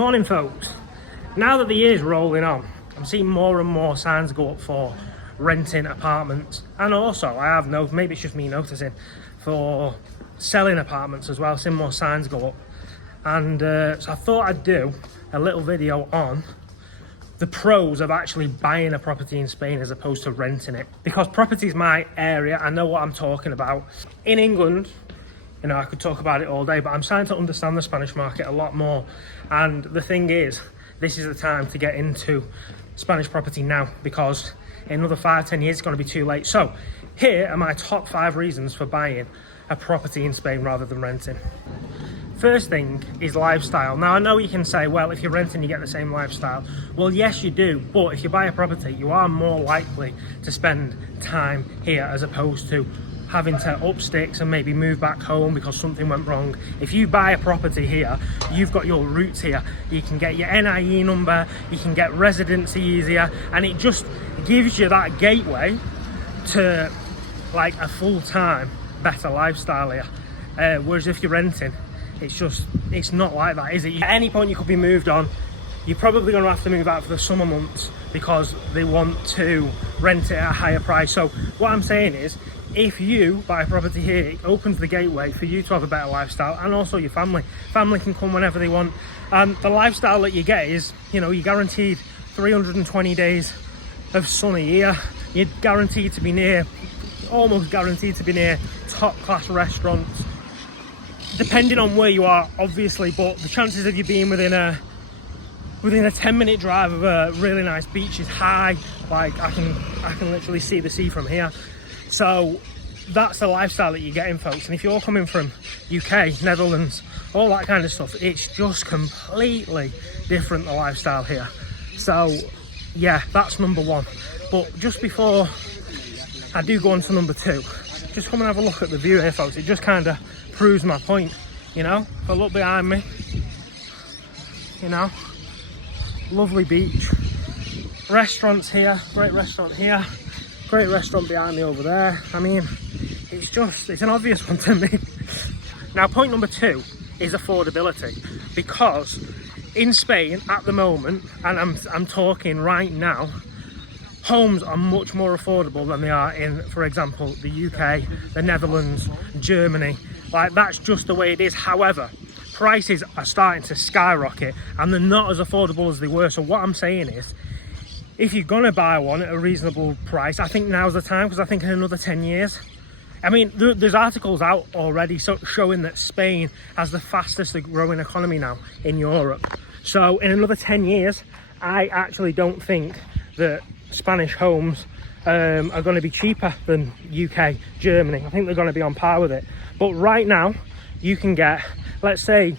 Morning folks. Now that the year's rolling on, I'm seeing more and more signs go up for renting apartments, and also I have noticed, maybe it's just me noticing, for selling apartments as well, seeing more signs go up. And so I thought I'd do a little video on the pros of actually buying a property in Spain as opposed to renting it, because property is my area. I know what I'm talking about. In England, you know, I could talk about it all day, but I'm starting to understand the Spanish market a lot more. And the thing is, this is the time to get into Spanish property now, because in another 5-10 years, it's going to be too late. So here are my top 5 reasons for buying a property in Spain rather than renting. First thing is lifestyle. Now, I know you can say, well, if you're renting, you get the same lifestyle. Well, yes, you do. But if you buy a property, you are more likely to spend time here as opposed to having to up sticks and maybe move back home because something went wrong. If you buy a property here, you've got your roots here. You can get your NIE number, you can get residency easier, and it just gives you that gateway to like a full-time better lifestyle here. Whereas if you're renting, it's not like that, is it? At any point you could be moved on. You're probably going to have to move out for the summer months because they want to rent it at a higher price. So what I'm saying is, if you buy a property here, it opens the gateway for you to have a better lifestyle, and also your family. Family can come whenever they want. And the lifestyle that you get is, you know, you're guaranteed 320 days of sun a year. You're guaranteed to be near, almost guaranteed to be near top class restaurants, depending on where you are, obviously, but the chances of you being within a 10-minute drive of a really nice beach is high. Like I can literally see the sea from here. So that's the lifestyle that you're getting, folks. And if you're coming from UK, Netherlands, all that kind of stuff, it's just completely different, the lifestyle here. So yeah, that's number 1. But just before I do go on to number 2, just come and have a look at the view here, folks. It just kind of proves my point, you know. If I look behind me, you know, lovely beach, restaurants here, great restaurant here, great restaurant behind me over there. I mean, it's an obvious one to me. Now, point number 2 is affordability, because in Spain at the moment, and I'm talking right now, homes are much more affordable than they are in, for example, the UK, the Netherlands, Germany. Like, that's just the way it is. However, prices are starting to skyrocket and they're not as affordable as they were. So what I'm saying is, if you're gonna buy one at a reasonable price, I think now's the time, because I think in another 10 years, I mean, there's articles out already showing that Spain has the fastest growing economy now in Europe. So in another 10 years, I actually don't think that Spanish homes are going to be cheaper than UK, Germany. I think they're going to be on par with it. But right now, you can get, let's say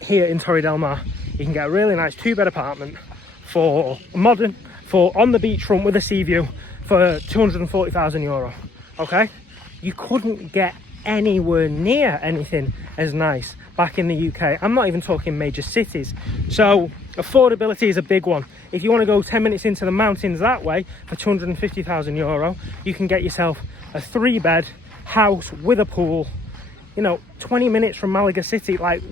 here in Torre del Mar, you can get a really nice 2-bed apartment for modern, for on the beachfront with a sea view for €240,000. Okay, you couldn't get anywhere near anything as nice back in the UK. I'm not even talking major cities. So affordability is a big one. If you want to go 10 minutes into the mountains that way for €250,000, you can get yourself a 3-bed house with a pool, you know, 20 minutes from Malaga City. Like,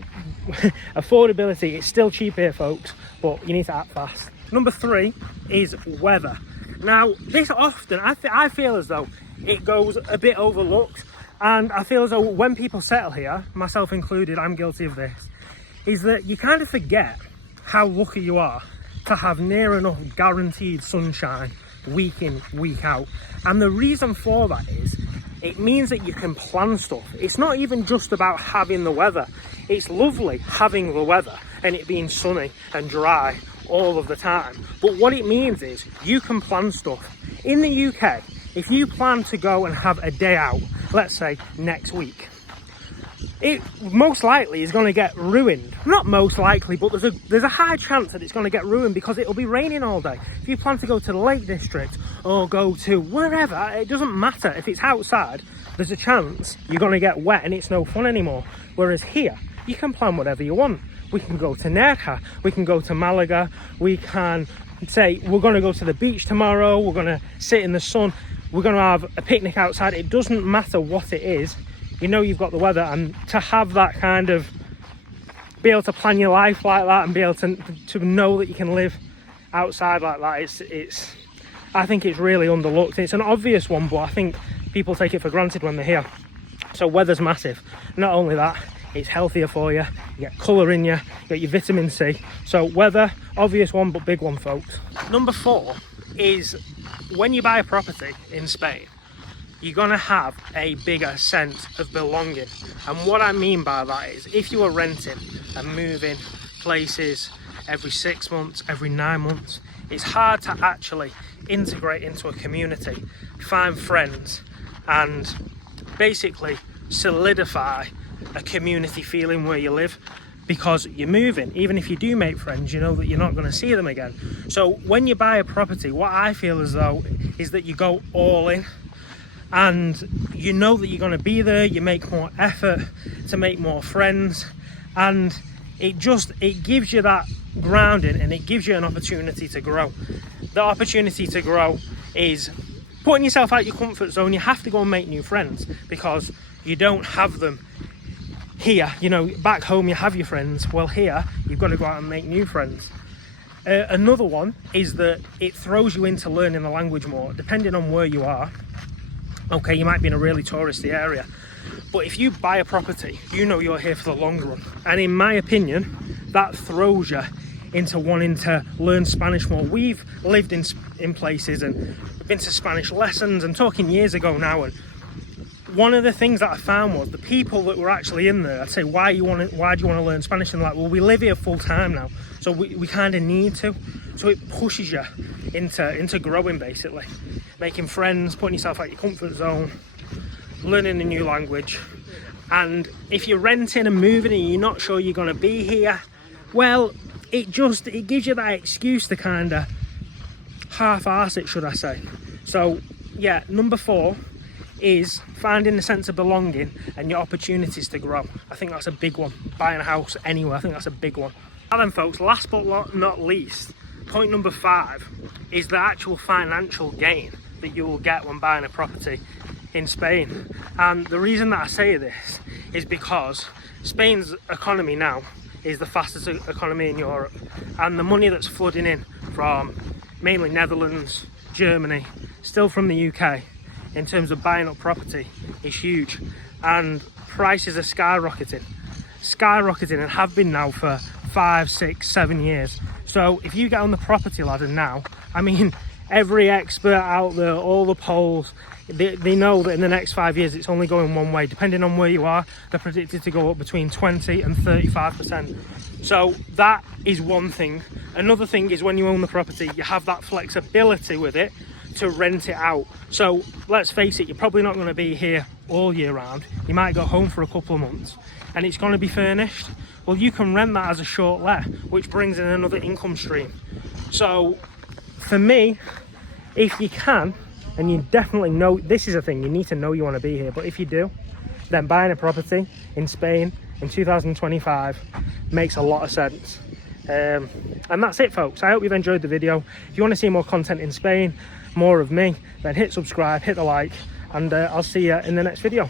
affordability, it's still cheap here, folks, but you need to act fast. Number 3 is weather. Now, this often, I feel as though it goes a bit overlooked, and I feel as though when people settle here, myself included, I'm guilty of this, is that you kind of forget how lucky you are to have near enough guaranteed sunshine week in, week out. And the reason for that is, it means that you can plan stuff. It's not even just about having the weather. It's lovely having the weather and it being sunny and dry all of the time. But what it means is you can plan stuff. In the UK, if you plan to go and have a day out, let's say next week, it most likely is going to get ruined. Not most likely, but there's a high chance that it's going to get ruined because it'll be raining all day. If you plan to go to the Lake District or go to wherever, it doesn't matter. If it's outside, there's a chance you're going to get wet and it's no fun anymore. Whereas here, you can plan whatever you want. We can go to Nerja, we can go to Malaga, we can say we're going to go to the beach tomorrow, we're going to sit in the sun, we're going to have a picnic outside. It doesn't matter what it is. You know you've got the weather, and to have that kind of be able to plan your life like that and be able to know that you can live outside like that, it's I think it's really underlooked. It's an obvious one, but I think people take it for granted when they're here. So weather's massive. Not only that, it's healthier for you, you get colour in you, you get your vitamin C. So weather, obvious one, but big one, folks. Number 4 is when you buy a property in Spain, you're gonna have a bigger sense of belonging. And what I mean by that is, if you are renting and moving places every 6 months, every 9 months, it's hard to actually integrate into a community, find friends, and basically solidify a community feeling where you live, because you're moving. Even if you do make friends, you know that you're not going to see them again. So when you buy a property, what I feel as though is that you go all in, and you know that you're going to be there, you make more effort to make more friends, and it gives you that grounding, and it gives you an opportunity to grow. The opportunity to grow is putting yourself out your comfort zone. You have to go and make new friends because you don't have them here. You know, back home you have your friends. Well, here you've got to go out and make new friends. Another one is that it throws you into learning the language more, depending on where you are. Okay, you might be in a really touristy area, but if you buy a property, you know you're here for the long run. And in my opinion, that throws you into wanting to learn Spanish more. We've lived in places and been to Spanish lessons, and talking years ago now, and one of the things that I found was the people that were actually in there, I'd say, why do you want to learn Spanish? And they're like, well, we live here full time now, so we kind of need to. So it pushes you into growing, basically, making friends, putting yourself out your comfort zone, learning a new language. And if you're renting and moving and you're not sure you're going to be here, well, it gives you that excuse to kind of half-arse it, should I say. So yeah, number 4 is finding the sense of belonging and your opportunities to grow. I think that's a big one. Buying a house anywhere, I think that's a big one. Now then, folks, last but not least, point number 5 is the actual financial gain that you will get when buying a property in Spain. And the reason that I say this is because Spain's economy now is the fastest economy in Europe, and the money that's flooding in from mainly Netherlands, Germany, still from the UK, in terms of buying up property is huge, and prices are skyrocketing and have been now for 5, 6, 7 years. So if you get on the property ladder now, I mean, every expert out there, all the polls, they know that in the next 5 years it's only going one way. Depending on where you are, they're predicted to go up between 20 and 35%. So that is one thing. Another thing is when you own the property, you have that flexibility with it to rent it out. So let's face it, you're probably not going to be here all year round. You might go home for a couple of months and it's going to be furnished. Well, you can rent that as a short let, which brings in another income stream. So for me, if you can, and you definitely know, this is a thing, you need to know you want to be here, but if you do, then buying a property in Spain in 2025 makes a lot of sense. And that's it, folks. I hope you've enjoyed the video. If you want to see more content in Spain, more of me, then hit subscribe, hit the like, and I'll see you in the next video.